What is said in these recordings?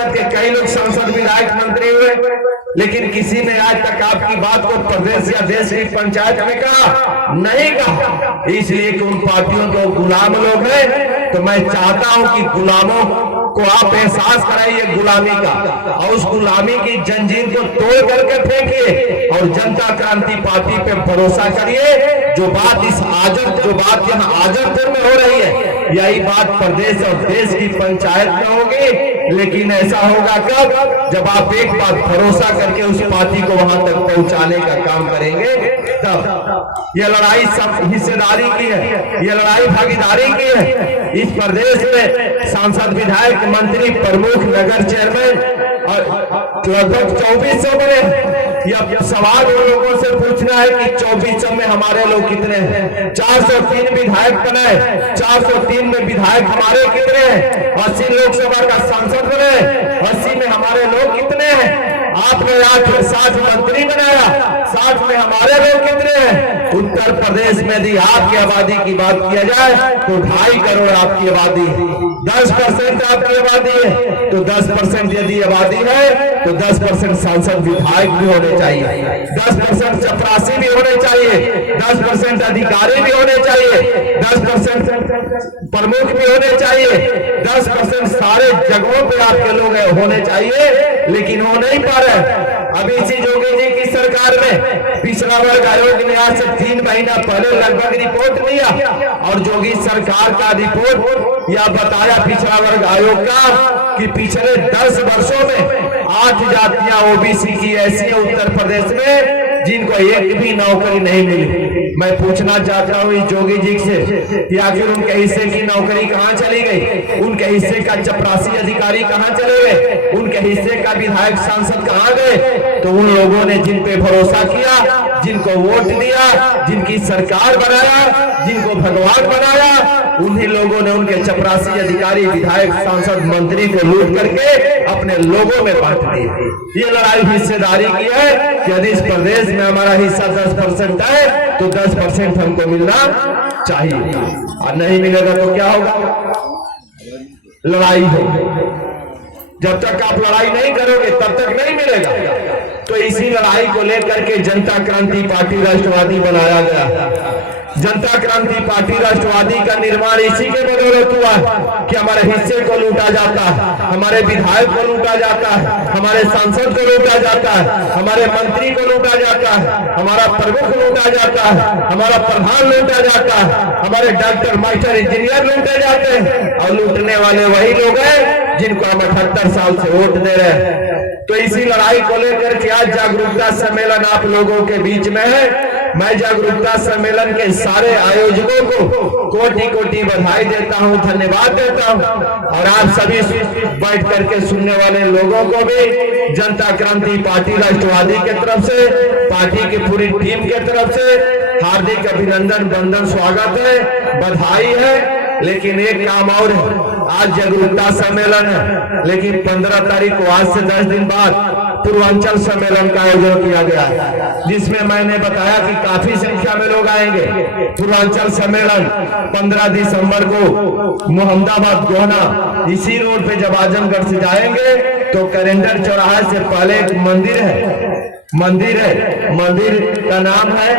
जनपद के कई लोग सांसद विधायक मंत्री हुए, लेकिन किसी ने आज तक आपकी बात को प्रदेश या देश की पंचायत में कहा नहीं कहा, इसलिए कि उन पार्टियों के गुलाम लोग हैं। तो मैं चाहता हूं कि गुलामों को आप एहसास कराइए गुलामी का, और उस गुलामी की जंजीर को तोड़ करके फेंकिए और जनता क्रांति पार्टी पे भरोसा करिए। जो बात यहाँ आजमपुर में हो रही है, यही बात प्रदेश और देश की पंचायत में होगी। लेकिन ऐसा होगा कब, जब आप एक बात भरोसा करके उस पार्टी को वहां तक पहुंचाने का काम करेंगे। तब यह लड़ाई सब हिस्सेदारी की है, यह लड़ाई भागीदारी की है। इस प्रदेश में सांसद, विधायक, मंत्री, प्रमुख, नगर चेयरमैन और लगभग 2400 बने। यह सवाल उन लोगों से पूछना है कि 2400 में हमारे लोग कितने हैं। 403 विधायक बने, 403 में विधायक हमारे कितने हैं। 80 लोकसभा का सांसद बने, 80 में हमारे लोग कितने हैं। आपने 60 मंत्री बनाया, 60 में हमारे लोग कितने हैं। उत्तर प्रदेश में यदि आपकी आबादी की बात किया जाए तो 2.5 करोड़ आपकी आबादी, 10% आपकी आबादी है। तो 10% यदि आबादी है तो 10% सांसद विधायक भी होने चाहिए, 10% चपरासी भी होने चाहिए, 10% अधिकारी भी होने चाहिए, 10% प्रमुख भी होने चाहिए, 10% सारे जगहों पे आपके लोग होने चाहिए। लेकिन हो नहीं पा रहे। अभी इसी योगी जी की सरकार में पिछड़ा वर्ग आयोग ने आज से 3 महीना पहले लगभग रिपोर्ट दिया, और योगी सरकार का रिपोर्ट यह बताया पिछड़ा वर्ग आयोग का कि पिछले 10 वर्षों में 8 जातियां ओबीसी की ऐसी है उत्तर प्रदेश में जिनको एक भी नौकरी नहीं मिली। मैं पूछना चाहता हूँ इस योगी जी से कि आखिर उनके हिस्से की नौकरी कहाँ चली गई, उनके हिस्से का चपरासी अधिकारी कहाँ चले गए, उनके हिस्से का विधायक सांसद कहाँ गए। तो उन लोगों ने जिन पे भरोसा किया, जिनको वोट दिया, जिनकी सरकार बनाया, जिनको भगवान बनाया, उन्हीं लोगों ने उनके चपरासी अधिकारी, विधायक, सांसद, मंत्री को लूट करके अपने लोगों में बांट दी। ये लड़ाई हिस्सेदारी की है कि यदि इस प्रदेश में हमारा हिस्सा 10% है तो 10% हमको मिलना चाहिए, और नहीं मिलेगा तो क्या होगा, लड़ाई होगी। जब तक आप लड़ाई नहीं करोगे तब तक नहीं मिलेगा। तो इसी लड़ाई को लेकर के जनता क्रांति पार्टी राष्ट्रवादी बनाया गया। जनता क्रांति पार्टी राष्ट्रवादी का निर्माण इसी के बदौलत हुआ कि हमारे हिस्से को लूटा जाता है, हमारे विधायक को लूटा जाता है, हमारे सांसद को लूटा जाता है, हमारे मंत्री को लूटा जाता है, हमारा प्रमुख लूटा जाता है, हमारा प्रधान लूटा जाता है, हमारे डॉक्टर, मास्टर, इंजीनियर लूटे जाते हैं। और लूटने वाले वही लोग हैं जिनको हम 78 साल से वोट दे रहे हैं। तो इसी लड़ाई को लेकर के आज जागरूकता सम्मेलन आप लोगों के बीच में है। मैं जागरूकता सम्मेलन के सारे आयोजकों को कोटि कोटि बधाई देता हूं, धन्यवाद देता हूं, और आप सभी बैठ करके सुनने वाले लोगों को भी जनता क्रांति पार्टी राष्ट्रवादी की तरफ से, पार्टी की पूरी टीम की तरफ से हार्दिक अभिनंदन, वंदन, स्वागत है, बधाई है। लेकिन एक काम और है, आज जागरूकता सम्मेलन है, लेकिन 15 तारीख को आज से 10 दिन बाद पूर्वांचल सम्मेलन का आयोजन किया गया है, जिसमें मैंने बताया कि काफी संख्या में लोग आएंगे। पूर्वांचल सम्मेलन 15 दिसंबर को मोहम्मदाबाद गोहना इसी रोड पे जब आजमगढ़ से जाएंगे तो कैलेंडर चौराहे से पहले एक मंदिर का नाम है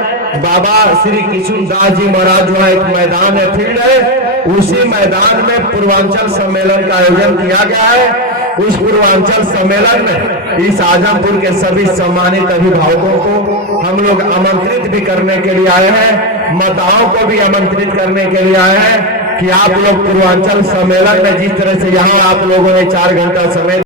बाबा श्री किशुनदास जी महाराज। वहाँ एक मैदान है, फील्ड है, उसी मैदान में पूर्वांचल सम्मेलन का आयोजन किया गया है। उस पूर्वांचल सम्मेलन में इस आजमपुर के सभी सम्मानित अभिभावकों को हम लोग आमंत्रित भी करने के लिए आए हैं, माताओं को भी आमंत्रित करने के लिए आए हैं कि आप लोग पूर्वांचल सम्मेलन में जिस तरह से यहाँ आप लोगों ने 4 घंटा समय